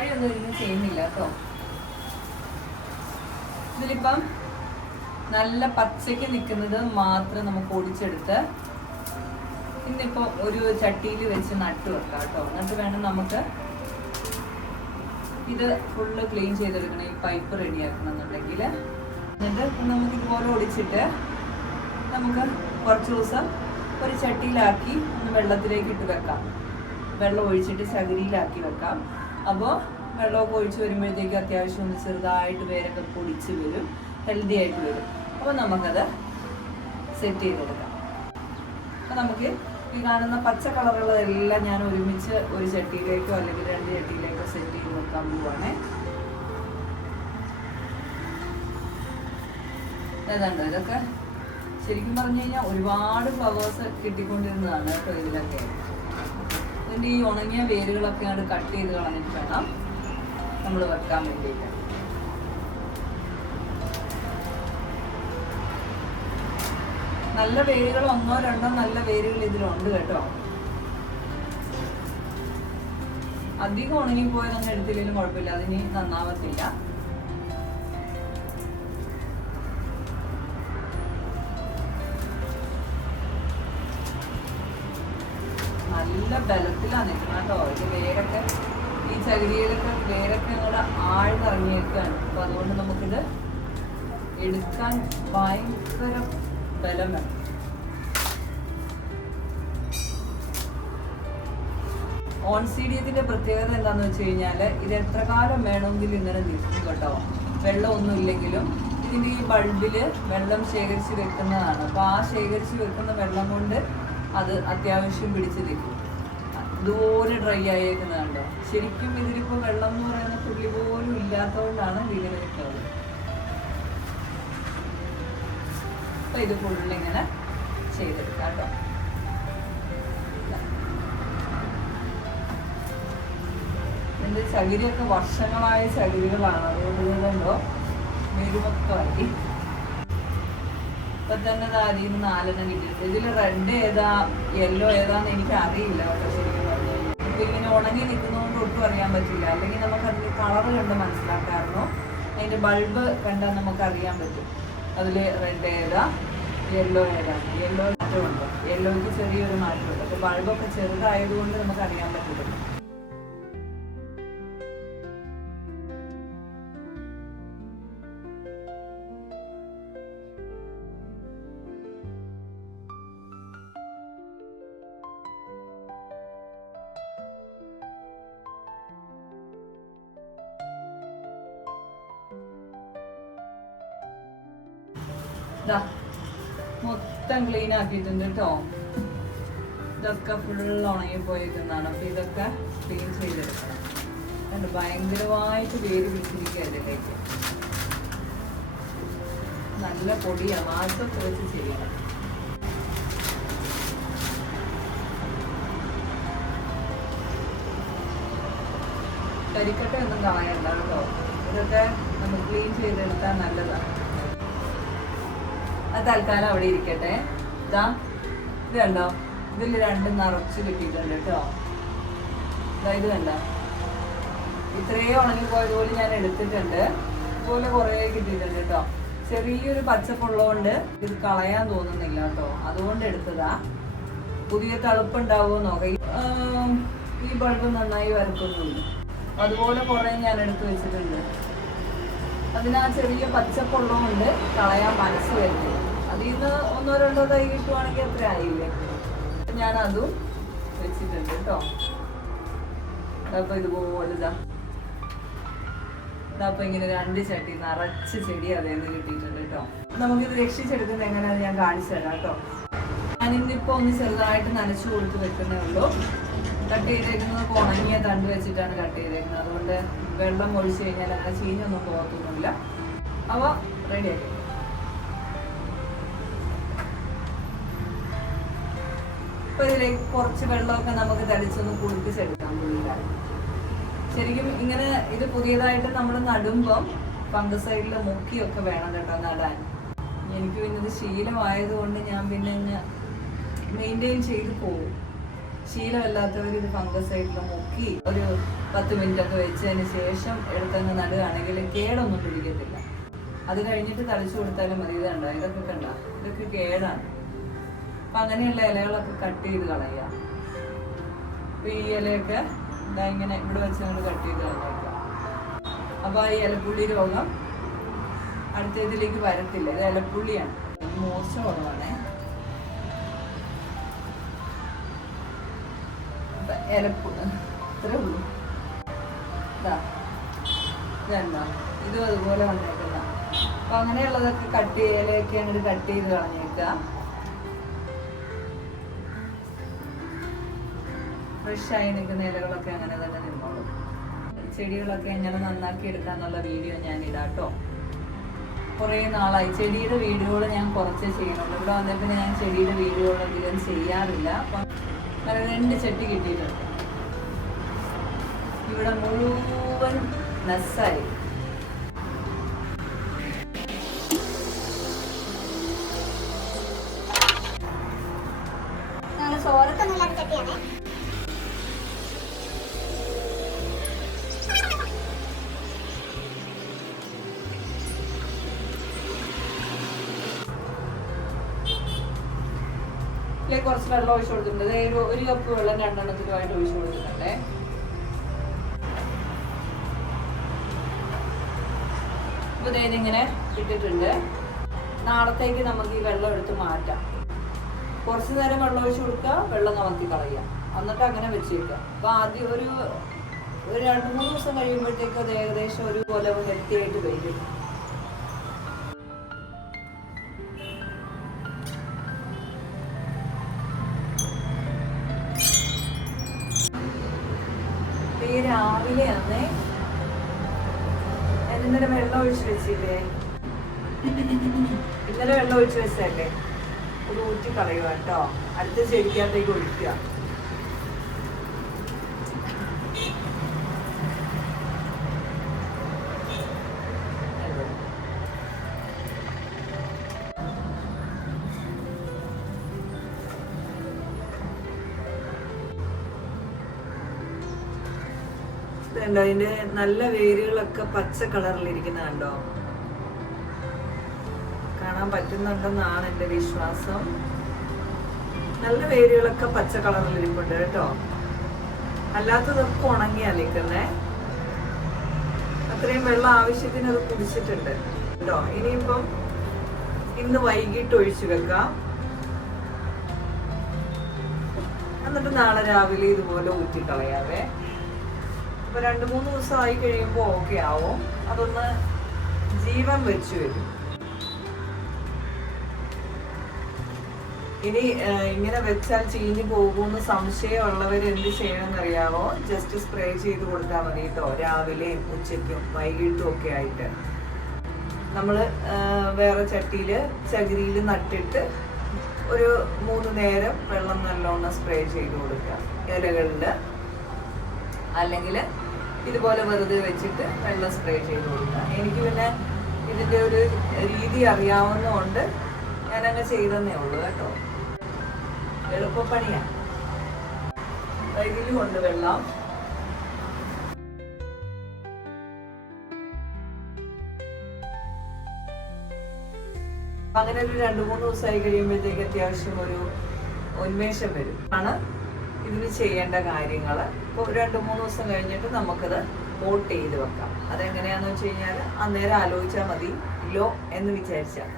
ചെയ്യുന്നില്ല ഇതിലിപ്പം നല്ല പച്ചയ്ക്ക് നിൽക്കുന്നത് മാത്രം നമുക്ക് ഒടിച്ചെടുത്ത് ഇന്നിപ്പോൾ ഒരു ചട്ടിയിൽ വെച്ച് നട്ട് വെക്കാം കേട്ടോ. എന്നിട്ട് വേണം നമുക്ക് ഇത് ഫുള്ള് ക്ലീൻ ചെയ്തെടുക്കണം ഈ പൈപ്പ് റെഡിയാക്കണം എന്നുണ്ടെങ്കിൽ എന്നിട്ട് നമുക്ക് ഇതുപോലെ ഒടിച്ചിട്ട് നമുക്ക് കുറച്ച് ദിവസം ഒരു ചട്ടിയിലാക്കി ഒന്ന് വെള്ളത്തിലേക്ക് ഇട്ട് വെക്കാം. വെള്ളം ഒഴിച്ചിട്ട് ചകിരിയിലാക്കി വെക്കാം. അപ്പോൾ വെള്ളമൊക്കെ ഒഴിച്ച് വരുമ്പോഴത്തേക്ക് അത്യാവശ്യം ഒന്ന് ചെറുതായിട്ട് വേരൊക്കെ പൊടിച്ച് വരും. ഹെൽത്തി ആയിട്ട് വരും. അപ്പോൾ നമുക്കത് സെറ്റ് ചെയ്തെടുക്കാം. അപ്പോൾ നമുക്ക് ഈ കാണുന്ന പച്ച കളറുകളെല്ലാം ഞാൻ ഒരുമിച്ച് ഒരു ചട്ടിയിലേക്കോ അല്ലെങ്കിൽ രണ്ട് ചട്ടിയിലേക്കോ സെറ്റ് ചെയ്ത് വെക്കാൻ പോവാണേ. ഏതാണ്ട് ഇതൊക്കെ ശരിക്കും പറഞ്ഞു കഴിഞ്ഞാൽ ഒരുപാട് ഫ്ലവേഴ്സ് കിട്ടിക്കൊണ്ടിരുന്നതാണ് കേട്ടോ ഇതിലൊക്കെ. ഇതിന്റെ ഈ ഉണങ്ങിയ വേരുകളൊക്കെ അങ്ങോട്ട് കട്ട് ചെയ്ത് കളഞ്ഞിട്ട് വേണം നമ്മൾ വെക്കാൻ വേണ്ടിയിട്ട്. നല്ല വേരുകൾ ഒന്നോ രണ്ടോ നല്ല വേരുകൾ ഇതിലുണ്ട് കേട്ടോ. അധികം ഉണങ്ങിപ്പോയതൊന്നും എടുത്തില്ലെങ്കിലും കുഴപ്പമില്ല. അതിന് നന്നാവത്തില്ല. നല്ല ബലത്തിലാണ് നിൽക്കുന്നത് കേട്ടോ. ഇത് വേരൊക്കെ ഈ ചകിരിയിലൊക്കെ വേരൊക്കെ കൂടെ ആഴ്ന്നിറങ്ങിയേക്കാണ് അപ്പം അതുകൊണ്ട് നമുക്കിത് എടുക്കാൻ ഭയങ്കര ബലം വേണം. ഓൺ സീഡിയത്തിന്റെ പ്രത്യേകത എന്താണെന്ന് വെച്ച് കഴിഞ്ഞാൽ ഇത് എത്ര കാലം വേണമെങ്കിലും ഇങ്ങനെ നിൽക്കും കേട്ടോ. വെള്ളം ഒന്നും ഇല്ലെങ്കിലും ഇതിന്റെ ഈ ബൾബിൽ വെള്ളം ശേഖരിച്ച് വെക്കുന്നതാണ്. അപ്പോൾ ആ ശേഖരിച്ച് വെക്കുന്ന വെള്ളം കൊണ്ട് അത് അത്യാവശ്യം പിടിച്ച് നിൽക്കും. ഇതുപോലെ ഡ്രൈ ആയേക്കുന്നത് കണ്ടോ ശരിക്കും ഇതിലിപ്പോ വെള്ളം എന്ന് പറയുന്ന തുള്ളി പോലും ഇല്ലാത്തതുകൊണ്ടാണ് ഇതിങ്ങനെ നിൽക്കുന്നത് അപ്പൊ ഇത് ഫുള്ളിങ്ങനെ ചെയ്തെടുക്കാം കേട്ടോ. ചകിരിയൊക്കെ വർഷങ്ങളായ ചകിരികളാണ്. അതുകൊണ്ട് ഇതുണ്ടോ? മെരുമൊത്തമായി ഇപ്പൊ തന്നെ അതിൽ നിന്ന് നാലെണ്ണം കിട്ടിയിട്ടുണ്ട്. ഇതിൽ റെഡ് ഏതാ യെല്ലോ ഏതാന്ന് എനിക്ക് അറിയില്ല കേട്ടോ ശരിക്കും പറഞ്ഞു ഇപ്പൊ ഇങ്ങനെ ഉണങ്ങി നിൽക്കുന്നതുകൊണ്ട് ഒട്ടും അറിയാൻ പറ്റില്ല. അല്ലെങ്കിൽ നമുക്ക് അതിന്റെ കളർ കണ്ട് മനസ്സിലാക്കാമായിരുന്നു. അതിന്റെ ബൾബ് കണ്ടാൽ നമുക്ക് അറിയാൻ പറ്റും. അതിൽ റെഡ് ഏതാ യെല്ലോ ഏതാ. യെല്ലോ മാറ്റമുണ്ട്. യെല്ലോയ്ക്ക് ചെറിയൊരു മാറ്റമുണ്ട്. അപ്പൊ ബൾബൊക്കെ ചെറുതായതുകൊണ്ട് നമുക്ക് അറിയാൻ പറ്റില്ല മൊത്തം ക്ലീൻ ആക്കിയിട്ടുണ്ട് കേട്ടോ ഇതൊക്കെ ഫുൾ ഉണങ്ങി പോയിരിക്കുന്നതാണ്. അപ്പൊ ഇതൊക്കെ ക്ലീൻ ചെയ്തെടുക്കണം. ഭയങ്കരമായിട്ട് വേര് ഇതിലേക്ക് നല്ല പൊടി അവാസ വെച്ച് ചെയ്യണം. കരിക്കട്ട ഒന്നും കളയണ്ട കേട്ടോ. ഇതൊക്കെ നമുക്ക് ക്ലീൻ ചെയ്തെടുത്താൽ നല്ലതാണ്. അത് തൽക്കാലം അവിടെ ഇരിക്കട്ടെ. ഇതാ ഇത് കണ്ടോ? ഇതിൽ രണ്ട് നിറച്ച് കിട്ടിയിട്ടുണ്ട് കേട്ടോ. ഇതാ ഇത് കണ്ട? ഇത്രയും ഉണങ്ങിപ്പോയതുപോലെ ഞാൻ എടുത്തിട്ടുണ്ട്. ഇതുപോലെ കുറേ കിട്ടിയിട്ടുണ്ട് കേട്ടോ. ചെറിയൊരു പച്ചപ്പുള്ളതുകൊണ്ട് ഇത് കളയാൻ തോന്നുന്നില്ല കേട്ടോ. അതുകൊണ്ട് എടുത്തതാ. പുതിയ തളുപ്പുണ്ടാവുമോ നോക്കാം. ഈ, ബൾബ് നന്നായി വരക്കുന്നുണ്ട് അതുപോലെ കുറേ ഞാൻ എടുത്ത് വെച്ചിട്ടുണ്ട്. അതിനാ ചെറിയ പച്ചപ്പുള്ളതുകൊണ്ട് കളയാൻ മനസ്സ് വരുന്നില്ല. അതിൽ നിന്ന് ഒന്നോ രണ്ടോ തൈ കിട്ടുവാണെങ്കിൽ അത്ര ആയില്ലേ? ഞാൻ അതും വെച്ചിട്ടുണ്ട് കേട്ടോ. അപ്പൊ ഇതുപോലെ ഇതാ. ഇതപ്പൊ ഇങ്ങനെ രണ്ട് ചട്ടി നിറച്ച് ചെടി അതേന്ന് കിട്ടിയിട്ടുണ്ട് കേട്ടോ. നമുക്കിത് രക്ഷിച്ചെടുക്കുന്നത് എങ്ങനെയാണ് ഞാൻ കാണിച്ചു തരാം കേട്ടോ. ഞാനിന്നിപ്പോ ഒന്ന് ചെറുതായിട്ട് നനച്ചു കൊടുത്ത് വെക്കുന്നേ ഉള്ളൂ. കട്ട് ചെയ്തേക്കുന്നത് ഉണങ്ങിയ തണ്ട് വെച്ചിട്ടാണ് കട്ട് ചെയ്തേക്കുന്നത്. അതുകൊണ്ട് വെള്ളം ഒഴിച്ചു കഴിഞ്ഞാൽ അങ്ങനെ ചീഞ്ഞൊന്നും പോകത്തൊന്നുമില്ല. അവ റെഡി ആക്കി. കുറച്ച് വെള്ളമൊക്കെ നമുക്ക് തളിച്ചൊന്ന് കുളിപ്പിച്ചെടുക്കാം പുള്ളിയിലാണ് ശരിക്കും ഇങ്ങനെ ഇത് പുതിയതായിട്ട് നമ്മൾ നടുമ്പം ഫംഗസൈഡിൽ മുക്കിയൊക്കെ വേണം കേട്ടോ നടാൻ. എനിക്ക് പിന്നെ ഇത് ശീലമായതുകൊണ്ട് ഞാൻ പിന്നെ മെയിന്റെയിൻ ചെയ്ത് പോകും ശീലമല്ലാത്തവർ ഇത് ഫംഗസ് സൈഡിൽ മുക്കി ഒരു പത്ത് മിനിറ്റ് ഒക്കെ വെച്ചതിന് ശേഷം എടുത്തങ്ങ് നടുകയാണെങ്കിൽ കേടൊന്നും പിടിക്കത്തില്ല. അത് കഴിഞ്ഞിട്ട് തളിച്ചു കൊടുത്താലും മതി. ഇതുണ്ടോ ഇതൊക്കെ കണ്ട? ഇതൊക്കെ കേടാണ്. അപ്പൊ അങ്ങനെയുള്ള ഇലകളൊക്കെ കട്ട് ചെയ്ത് കളയുക. അപ്പൊ ഈ ഇലയൊക്കെ ഇതാ ഇങ്ങനെ ഇവിടെ വെച്ച് നമ്മൾ കട്ട് ചെയ്ത് കളഞ്ഞേക്കാം അപ്പൊ ഈ ഇലപ്പുള്ളി രോഗം അടുത്ത ഇതിലേക്ക് വരത്തില്ല. ഇത് ഇലപ്പുള്ളിയാണ്. മോശം കുറവാണേ ഉള്ളൂ. ഇതാ ഇതും അതുപോലെ വന്നേക്കുന്ന. അപ്പൊ അങ്ങനെയുള്ളതൊക്കെ കട്ട് ചെയ്യലൊക്കെ അങ്ങോട്ട് കട്ട് ചെയ്ത് കളഞ്ഞേക്കുക. ഫ്രഷ് ആയി നിൽക്കുന്ന ഇലകളൊക്കെ അങ്ങനെ തന്നെ നിന്നോളും ചെടികളൊക്കെ എങ്ങനെ നന്നാക്കി എടുക്കാന്നുള്ള വീഡിയോ ഞാൻ ഇടാട്ടോ. കുറേ നാളായി. ചെടിയുടെ വീഡിയോകൾ ഞാൻ കുറച്ചേ ചെയ്യുന്നുള്ളൂ. ഇവിടെ വന്നപ്പോൾ ഞാൻ ചെടിയുടെ വീഡിയോകൾ അധികം ചെയ്യാറില്ല. അപ്പം രണ്ട് ചെട്ടി കിട്ടിയിട്ടുണ്ട്. ഇവിടെ മുഴുവൻ നസ്സായി. കുറച്ച് വെള്ളം ഒഴിച്ചു കൊടുത്തിട്ടുണ്ട്. ഒരു ഒരു കപ്പ് വെള്ളം രണ്ടെണ്ണത്തിലുമായിട്ട് ഒഴിച്ചു കൊടുത്തിട്ടുണ്ടേ. അപ്പൊ ഇതിങ്ങനെ ഇട്ടിട്ടുണ്ട്. നാളത്തേക്ക് നമുക്ക് ഈ വെള്ളം എടുത്ത് മാറ്റാം. കുറച്ച് നേരം വെള്ളം ഒഴിച്ചു കൊടുക്കുക വെള്ളം നമുക്ക് കളയുക എന്നിട്ട് അങ്ങനെ വെച്ചേക്കുക അപ്പൊ ആദ്യം ഒരു ഒരു രണ്ട് മൂന്ന് ദിവസം കഴിയുമ്പോഴത്തേക്ക് അത് ഏകദേശം ഒരു പോലെ ഹെൽത്തി ആയിട്ട് വരും. രാവിലെ അന്നേ ഞാൻ ഇന്നലെ വെള്ളം ഒഴിച്ചു വെച്ചില്ലേ? ഇന്നലെ വെള്ളം ഒഴിച്ചു വെച്ചല്ലേ ഒരു ഊറ്റി കളയുക കേട്ടോ. അടുത്ത ചെടിക്കകത്തേക്ക് ഒഴിക്കുക. ഇതുണ്ടോ അതിന്റെ നല്ല വേരുകളൊക്കെ പച്ച കളറിൽ ഇരിക്കുന്ന കണ്ടോ? കാണാൻ പറ്റുന്നുണ്ടെന്നാണ് എന്റെ വിശ്വാസം. നല്ല വേരുകളൊക്കെ പച്ച കളറിൽ കളറിലിരിപ്പുണ്ട് കേട്ടോ. അല്ലാത്തതൊക്കെ ഉണങ്ങിയാ നിൽക്കുന്നേ. അത്രയും വെള്ളം ആവശ്യത്തിന് അത് കുടിച്ചിട്ടുണ്ട്. കേട്ടോ ഇനിയിപ്പം ഇന്ന് വൈകിട്ട് ഒഴിച്ചു വെക്കാം. എന്നിട്ട് നാളെ രാവിലെ ഇതുപോലെ ഊറ്റിക്കളയാവേ. അപ്പൊ രണ്ട് മൂന്ന് ദിവസം ആയി കഴിയുമ്പോൾ ഓക്കെ ആവും. അതൊന്ന് ജീവൻ വെച്ചു വരും. ഇനി ഇങ്ങനെ വെച്ചാൽ ചീഞ്ഞു പോകുമെന്ന് സംശയമുള്ളവർ എന്ത് ചെയ്യണമെന്ന് അറിയാമോ ജസ്റ്റ് സ്പ്രേ ചെയ്ത് കൊടുത്താൽ മതി കേട്ടോ രാവിലെയും ഉച്ചയ്ക്കും വൈകിട്ടും ഒക്കെ ആയിട്ട്. നമ്മൾ വേറെ ചട്ടിയിൽ ചകിരിയിൽ നട്ടിട്ട് ഒരു മൂന്ന് നേരം വെള്ളം നല്ലോണം സ്പ്രേ ചെയ്ത് കൊടുക്കുക. ഇലകളിൽ അല്ലെങ്കിൽ ഇതുപോലെ വെറുതെ വെച്ചിട്ട് വെള്ളം സ്പ്രേ ചെയ്ത് കൊടുക്കുക. എനിക്ക് പിന്നെ ഇതിന്റെ ഒരു രീതി അറിയാവുന്നതുകൊണ്ട് ഞാനങ്ങ് ചെയ്തെന്നേ ഉള്ളൂ കേട്ടോ. എളുപ്പപ്പണിയാണ് ഇതിലുമുണ്ട് വെള്ളം. അപ്പൊ അങ്ങനെ ഒരു രണ്ട് മൂന്ന് ദിവസമായി കഴിയുമ്പോഴത്തേക്ക് അത്യാവശ്യം ഒരു ഉന്മേഷം വരും. ആണ്. ഇതിന് ചെയ്യേണ്ട കാര്യങ്ങൾ ഇപ്പോൾ രണ്ട് മൂന്ന് ദിവസം കഴിഞ്ഞിട്ട് നമുക്കത് വോട്ട് ചെയ്ത് വെക്കാം. അതെങ്ങനെയാണെന്ന് വെച്ച് കഴിഞ്ഞാൽ അന്നേരം ആലോചിച്ചാൽ മതി. ലോ എന്ന് വിചാരിച്ചാൽ